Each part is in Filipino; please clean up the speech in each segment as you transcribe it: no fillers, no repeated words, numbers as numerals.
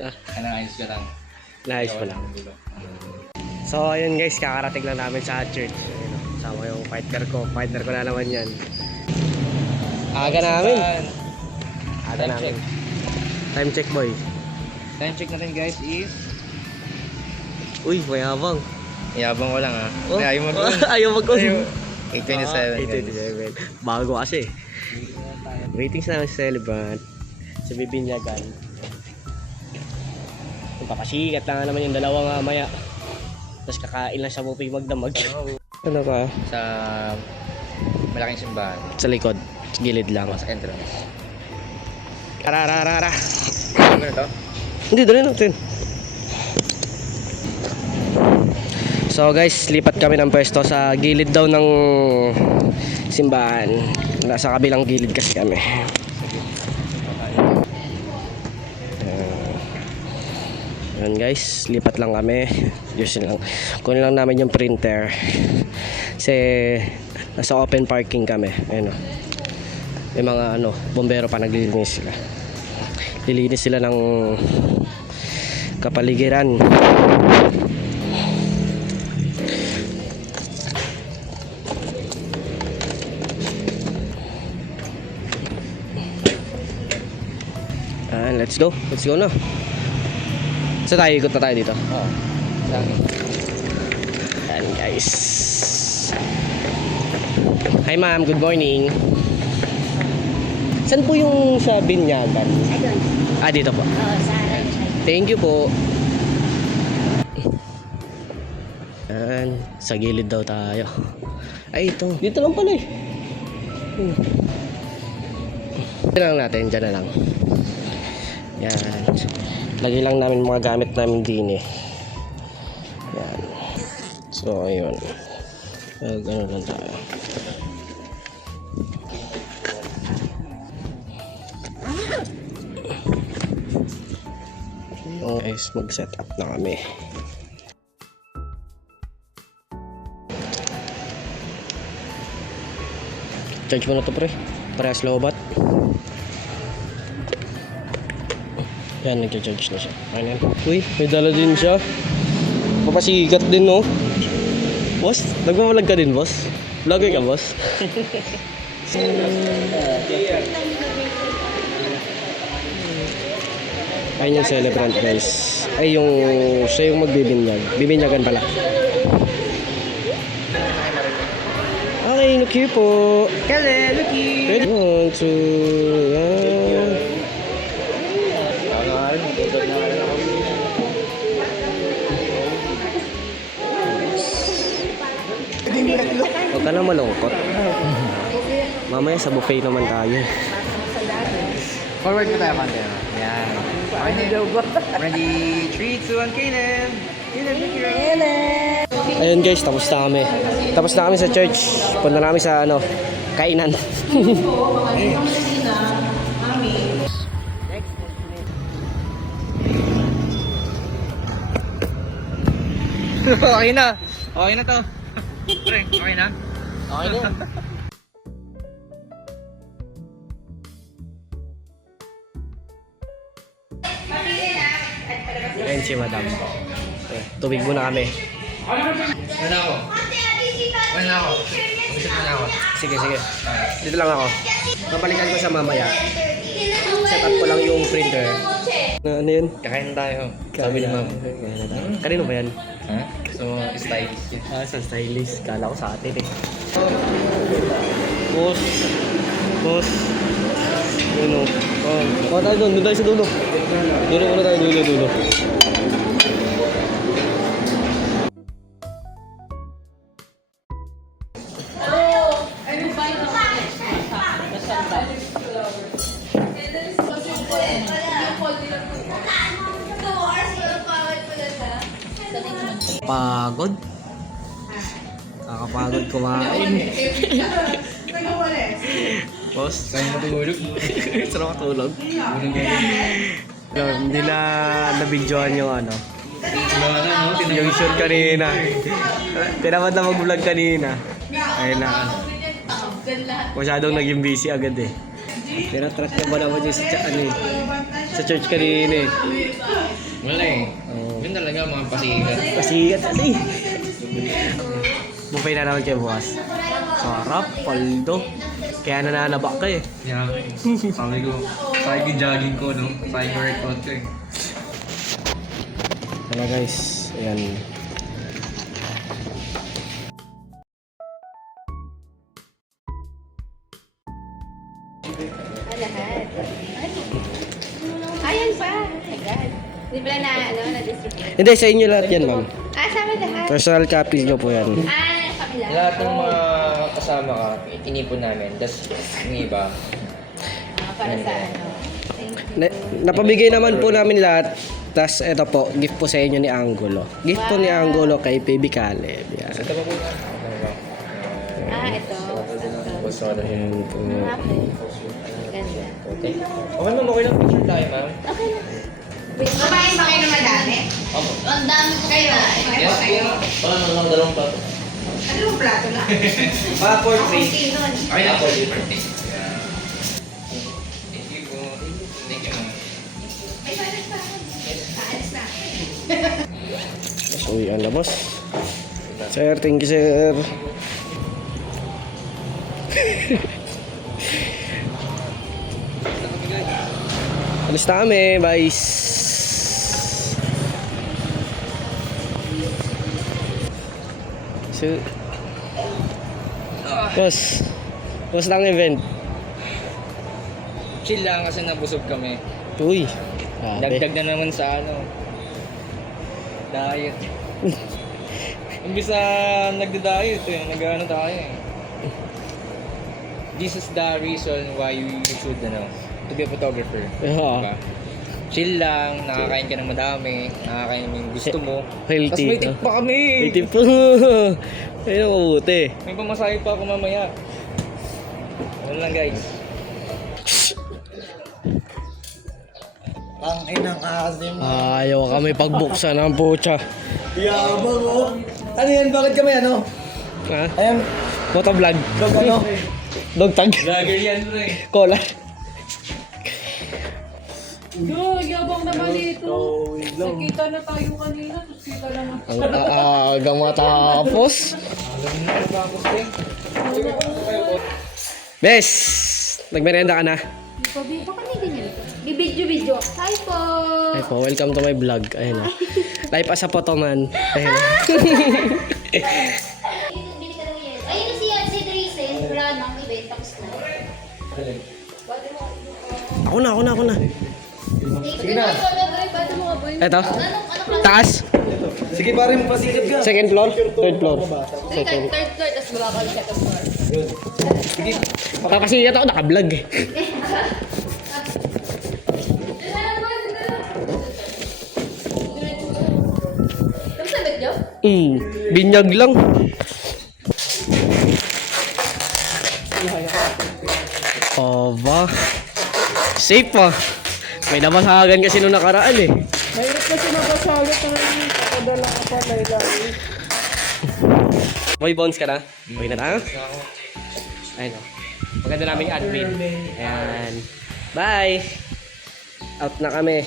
Ayos ka lang. Naayos pa lang. So ayun guys, kakarating lang namin sa church. Ayun, sama yung partner ko. Partner ko na naman yan. Aga namin. Aga namin. Time check boy. Time check natin guys is... Uy, mayabang. Yabang ko lang ha. Oh. Ayaw mo Ayaw mag-on. 8:27. 8:27. Bago kasi. Ratings namin sa celebrant. Sa Bibinyagan. Papasikat lang naman yung dalawang maya. Tapos kakain lang siya bupi magdamag. Ano ka? Sa malaking simbahan. Sa likod. Sa gilid lang. Sa entrance. Karararara. Ano to? Hindi, dali natin. So guys, lipat kami ng pwesto sa gilid daw ng simbahan. Nasa kabilang gilid kasi kami. Ayan guys, lipat lang kami. Yun lang. Kunin lang namin yung printer. Kasi nasa open parking kami. Ayun o. May mga bombero pa naglilinis sila. Lilinis sila ng kapaligiran. Let's go. Let's go na. So tayo, ikot na tayo dito. Oo. Dami. Ayan guys. Hi ma'am, good morning. Saan po yung sa Binyagan? Dito po. Thank you po. Ayan, sa gilid daw tayo. Ay ito, dito lang pala eh. Dito lang natin, dyan na lang. Yan. Lagi lang namin mga gamit namin din eh. Yan. So ayun. Gano'n lang tayo. Guys, mag-set up na kami. Charge mo na to pre. Parehas lobat. Yan, nag-charge na siya. Ayan. Uy, may dala din siya. Papasikat din, no? Boss, nagmamalag ka din, boss? Vlogger ka, boss? Ayun yung celebrant, guys. Ay, siya yung magbibinyag. Bibinyagan pala. Okay, look here po. Kale, look here! 1, 2, yan. Huwag ka na malungkot. Mamaya sa buffet naman tayo. Forward mo tayo, Pante. Yan. Ready? 3, 2, 1, Caleb! Caleb, look here! Ayun guys, tapos na kami. Tapos na kami sa church. Punta na kami sa kainan. Okay na! Okay na to! Pre, okay na? Okay na. Ayun si madam. Tubig muna kami. Wala ako. Wala ako. Mag-isip na ako. Sige, sige. Dito lang ako. Babalikan ko siya mamaya. Set up ko lang yung printer. Ano yun? Kakain tayo. Sabi ni ma'am. Kanino ba yan? Ha? So, stylish. Sa stylist. Kala ko sa atin eh. Boss. Boss. Yun o. Kuha tayo doon. Doon tayo sa dulo. Dulo muna tayo. Dulo. Pagod. Kakapagod kumain. Boss, Kaya matulog. sarap matulog. Hindi na nabidyohan yung yung shoot kanina. Tinamad na mag-vlog kanina. Ayun na. Masyadong naging busy agad eh. Tinatrack niya ba naman yung sa sa church kanina eh. Wala eh. Yun talaga mga pasikat. Pasikat kasi. Buffet na naman kayo bukas. Sarap, paldo. Kaya nananaba ka eh. Yeah. Sabi ko jogging ko, no? Sabi ko workout ko eh. Ano guys, ayan. Lahat. Ayan pa. Oh my God. Hindi pala na-distribute. Hindi, sa inyo lahat yan ma'am. Sa amin lahat. Personal copies nyo po yan. Kami lahat. Lahat ng mga kasama ka, inipon namin. Tapos yung iba, Para sa ano. Thank you. Napabigay naman po namin lahat. Tapos ito po, gift po sa inyo ni Angulo. Gift po ni Angulo kay PB Caleb. Yan. ito pa po na. Ito. Gusto ko na yun. Ayan po. Ganda. Okay. Okay ma'am, okay lang picture tayo ma'am. Okay na. Kumain ba kayo na madami? Opo. Ang dami ko kayo. Yes po. Paano lang dalawang plato? Ano yung plato lang? Pa for Okay, free. nun. Okay na po. Thank you po. Thank you ma'am. Ay, paalis pa. Paalis na. Mas uwian na boss. Sir, thank you sir. Alis na kami, bye. So, boss lang event. Chill lang kasi nabusog kami. Uy, grabe. Dagdag na naman sa ano. Diet. Imbis na nagda-diet eh, nag-ano tayo eh. This is the reason why you should to be a photographer. Yeah. Diba? Chill lang, nakakain ka ng madami, nakakain yung gusto mo. Healthy, Tapos may no? tip pa kami! May tip po. Ayun ang mabuti. May pamasahe pa ako mamaya. Ano lang guys. Ang inang asim. Ayaw kami pagbuksan ng pucha. Yabang oh. Ano yan? Bakit kami ano? Ha? Ayan. Motovlog. Dog ano? Dog tag. Vlogger yan pre. Cola. Yabang naman dito. Nakita na tayo kanina, tapos kita naman. Ang aagang matapos. Bes! Nagmerenda ka na? Baka may ganyan ito. Bibidyo-video. Hi po! Ay po, welcome to my vlog. Ayun na. Live as a photoman. Ayun na. Ayun si Dresen. Wala nang event. Tapos na. Ako na. Sige na. Eto. Taas. Sige pare, pasikip ka. Second floor. Third floor. Second. Third floor, tapos wala ka ulit second floor. Kasi ito ako naka-vlog eh. Tapos sabi niyo? Binyag lang. Aba. Safe pa. May nabasagan kasi nung nakaraan eh. Mahirap kasi mabasagot ng kakadala ka pa na ilalim. Boy, bounce ka na? Okay na tayo? Ayun o. Maganda namin yung admin. Ayan. Bye! Out na kami.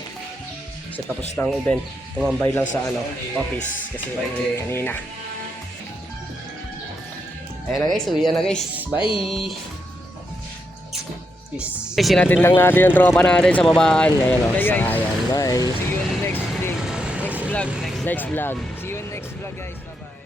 Kasi tapos ng event. Tumambay lang sa office. Kasi kanina. Ayan na guys. Uwian na guys. Bye! Peace. Sinatid lang natin yung tropa natin sa babaan. Ayan o. Ayan. Bye. See you on the next day. Next vlog. Next vlog. See you on next vlog guys. Bye bye.